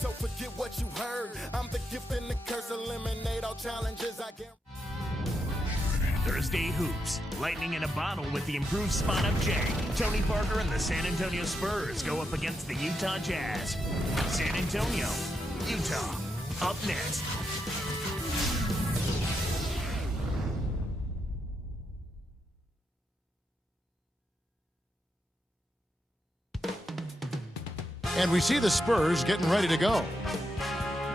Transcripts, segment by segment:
so forget what you heard. I'm the gift and the curse, eliminate all challenges I guarantee. Thursday Hoops. Lightning in a bottle with the improved spot-up J. Tony Parker and the San Antonio Spurs go up against the Utah Jazz. San Antonio, Utah. Up next. And we see the Spurs getting ready to go.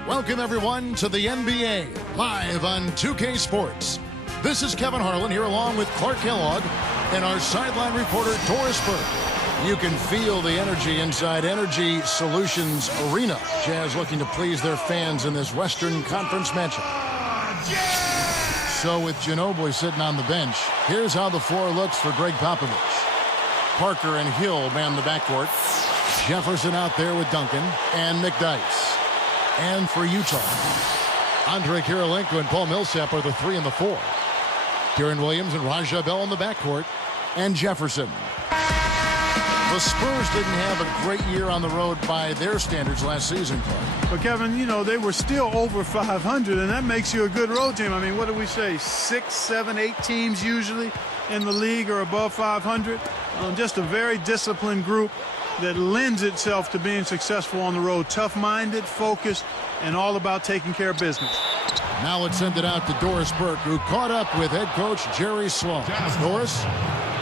Welcome, everyone, to the NBA, live on 2K Sports. This is Kevin Harlan here along with Clark Kellogg and our sideline reporter, Doris Burke. You can feel the energy inside Energy Solutions Arena. Jazz looking to please their fans in this Western Conference matchup. So with Ginobili sitting on the bench, here's how the floor looks for Greg Popovich. Parker and Hill man the backcourt. Jefferson out there with Duncan and McDyess. And for Utah, Andre Kirilenko and Paul Millsap are the 3 and the 4. Kieran Williams and Raja Bell in the backcourt. And Jefferson. The Spurs didn't have a great year on the road by their standards last season, Clark. But, Kevin, you know, they were still over 500, and that makes you a good road team. I mean, what do we say? 6, 7, 8 teams usually in the league are above 500. Just a very disciplined group that lends itself to being successful on the road. Tough-minded, focused, and all about taking care of business. Now let's send it out to Doris Burke, who caught up with head coach Jerry Sloan. Doris?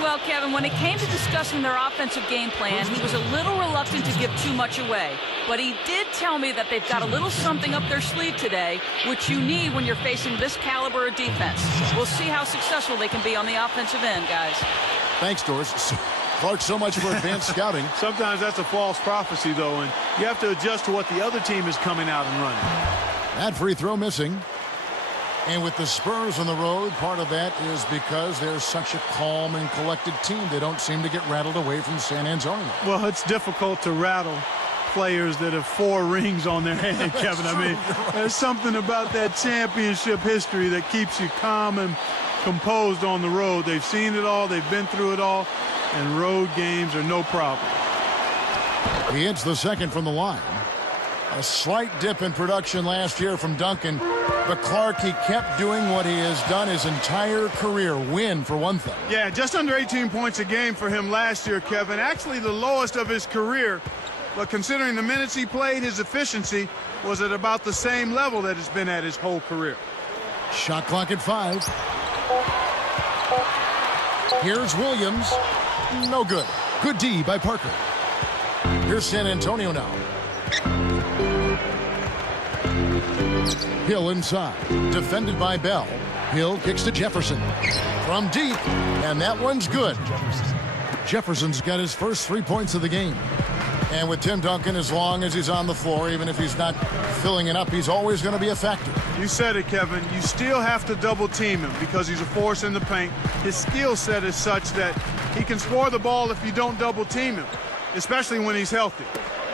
Well, Kevin, when it came to discussing their offensive game plan, he was a little reluctant to give too much away. But he did tell me that they've got a little something up their sleeve today, which you need when you're facing this caliber of defense. We'll see how successful they can be on the offensive end, guys. Thanks, Doris. Clark, so much for advanced scouting. Sometimes that's a false prophecy, though, and you have to adjust to what the other team is coming out and running. That free throw missing. And with the Spurs on the road, part of that is because they're such a calm and collected team. They don't seem to get rattled away from San Antonio. Well, it's difficult to rattle players that have 4 rings on their hand, Kevin. I mean, there's something about that championship history that keeps you calm and composed on the road. They've seen it all. They've been through it all. And road games are no problem. He hits the second from the line. A slight dip in production last year from Duncan. But Clark, he kept doing what he has done his entire career. Win, for one thing. Yeah, just under 18 points a game for him last year, Kevin. Actually the lowest of his career. But considering the minutes he played, his efficiency was at about the same level that it's been at his whole career. Shot clock at 5. Here's Williams. No good. Good D by Parker. Here's San Antonio now. Hill inside. Defended by Bell. Hill kicks to Jefferson. From deep. And that one's good. Jefferson's got his first 3 points of the game. And with Tim Duncan, as long as he's on the floor, even if he's not filling it up, he's always going to be a factor. You said it, Kevin. You still have to double team him because he's a force in the paint. His skill set is such that he can score the ball if you don't double team him, especially when he's healthy.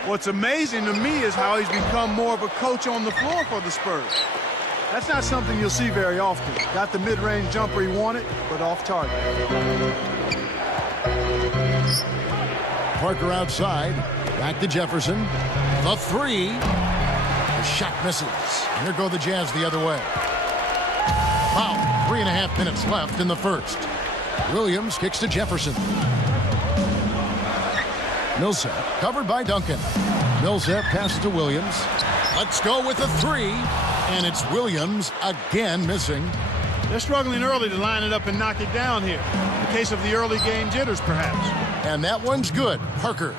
What's amazing to me is how he's become more of a coach on the floor for the Spurs. That's not something you'll see very often. Got the mid-range jumper he wanted, but off target. Parker outside. Back to Jefferson. The 3. The shot misses. And here go the Jazz the other way. Wow, 3.5 minutes left in the first. Williams kicks to Jefferson. Millsap covered by Duncan. Millsap passes to Williams. Let's go with the 3. And it's Williams again missing. They're struggling early to line it up and knock it down here. In the case of the early game jitters, perhaps. And that one's good. Parker.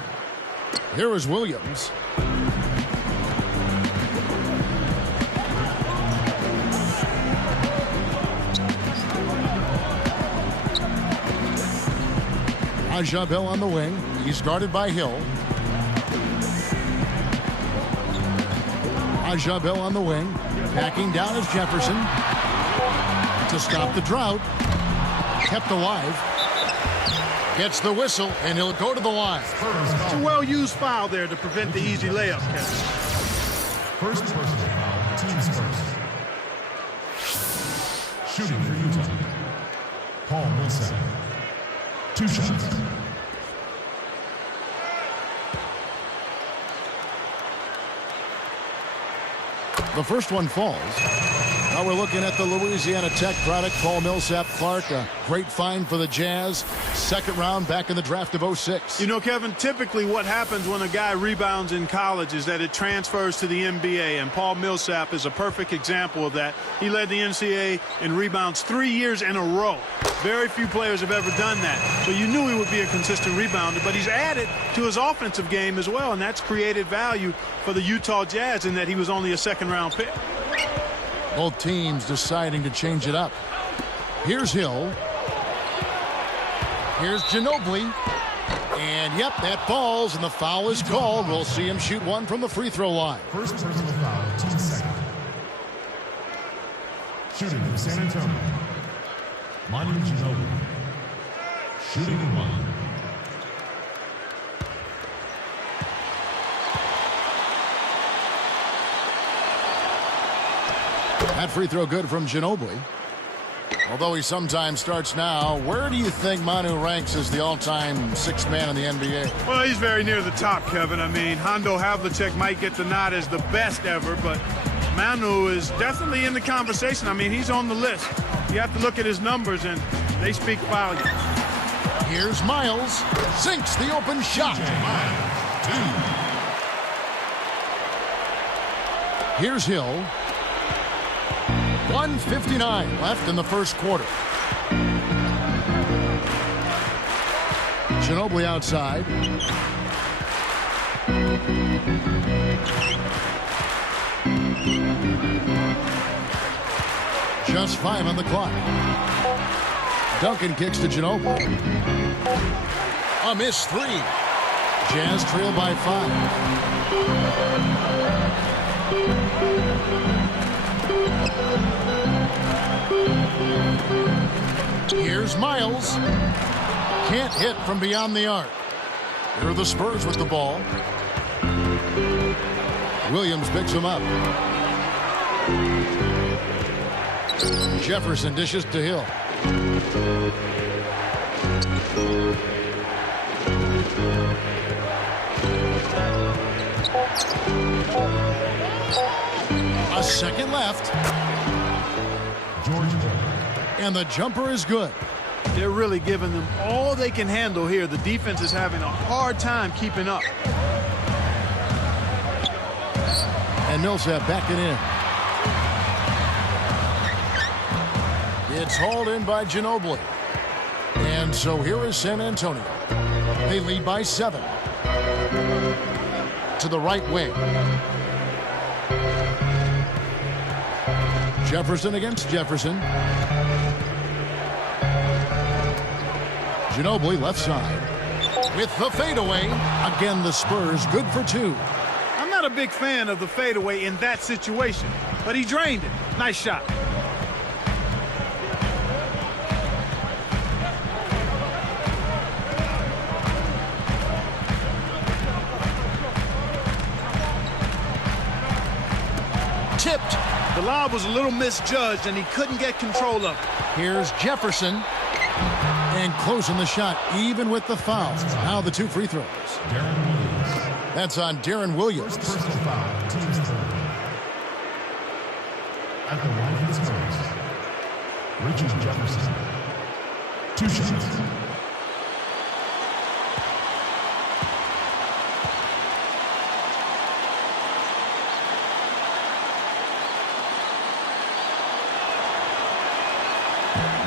Here is Williams. Raja Bell on the wing. He's guarded by Hill. Raja Bell on the wing. Backing down is Jefferson. To stop the drought. Kept alive. Gets the whistle, and he'll go to the line. It's a well-used foul there to prevent the easy layup, Kevin. First personal foul, team's first. Shooting for Utah, Paul Millsap. 2 shots. The first one falls. Now we're looking at the Louisiana Tech product, Paul Millsap-Clark. A great find for the Jazz. Second round back in the draft of '06. You know, Kevin, typically what happens when a guy rebounds in college is that it transfers to the NBA, and Paul Millsap is a perfect example of that. He led the NCAA in rebounds 3 years in a row. Very few players have ever done that. So you knew he would be a consistent rebounder, but he's added to his offensive game as well, and that's created value for the Utah Jazz in that he was only a second-round pick. Both teams deciding to change it up. Here's Hill. Here's Ginobili. And, yep, that falls, and the foul is called. We'll see him shoot one from the free throw line. First personal foul, team second. Shooting from San Antonio. Manu Ginobili. Shooting one. That free throw good from Ginobili. Although he sometimes starts now, where do you think Manu ranks as the all-time sixth man in the NBA? Well, he's very near the top, Kevin. I mean, Hondo Havlicek might get the nod as the best ever, but Manu is definitely in the conversation. I mean, he's on the list. You have to look at his numbers, and they speak volumes. Here's Miles. Sinks the open shot. Here's Hill. 1:59 left in the first quarter. Ginobili outside. Just 5 on the clock. Duncan kicks to Ginobili. A missed 3. Jazz trail by 5. Here's Miles. Can't hit from beyond the arc. Here are the Spurs with the ball. Williams picks him up. Jefferson dishes to Hill. A second left. And the jumper is good. They're really giving them all they can handle here. The defense is having a hard time keeping up. And Millsap backing in. It's hauled in by Ginobili. And so here is San Antonio. They lead by 7. To the right wing. Jefferson against Jefferson. Ginobili left side. With the fadeaway. Again, the Spurs good for 2. I'm not a big fan of the fadeaway in that situation, but he drained it. Nice shot. Tipped. The lob was a little misjudged, and he couldn't get control of it. Here's Jefferson. And closing the shot, even with the foul. Now the 2 free throws. That's on Darren Williams. First personal foul, team's third. At the line for the Spurs, Richard Jefferson. 2 shots.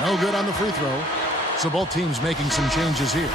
No good on the free throw. So both teams making some changes here.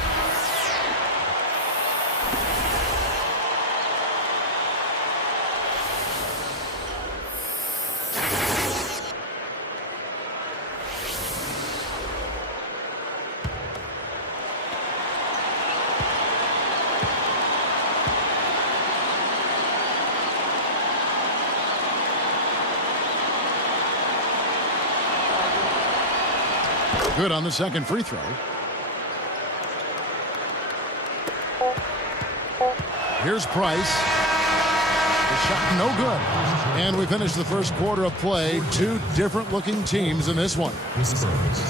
Good on the second free throw. Here's Price. The shot no good. And we finish the first quarter of play. 2 different looking teams in this one. The Spurs.